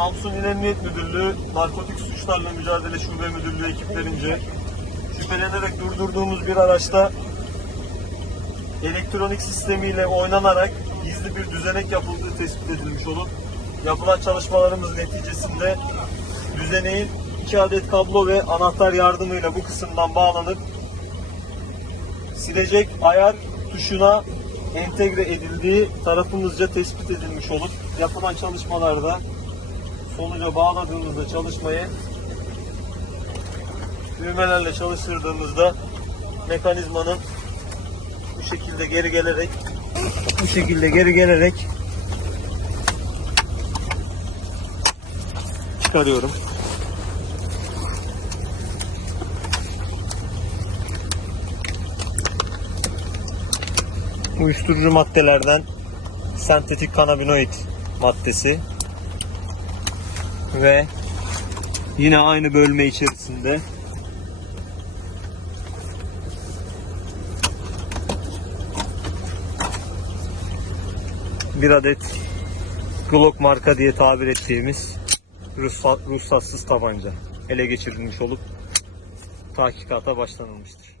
Samsun İl Emniyet Müdürlüğü Narkotik Suçlarla Mücadele Şube Müdürlüğü ekiplerince şüphelenerek durdurduğumuz bir araçta elektronik sistemiyle oynanarak gizli bir düzenek yapıldığı tespit edilmiş olup yapılan çalışmalarımız neticesinde düzeneğin iki adet kablo ve anahtar yardımıyla bu kısımdan bağlanıp silecek ayar tuşuna entegre edildiği tarafımızca tespit edilmiş olup yapılan çalışmalarda sonuca bağladığımızda çalışmayı düğmelerle çalıştırdığımızda mekanizmanın bu şekilde geri gelerek bu şekilde geri gelerek çıkarıyorum. Uyuşturucu maddelerden sentetik kanabinoid maddesi ve yine aynı bölme içerisinde bir adet Glock marka diye tabir ettiğimiz ruhsat, ruhsatsız tabanca ele geçirilmiş olup tahkikata başlanılmıştır.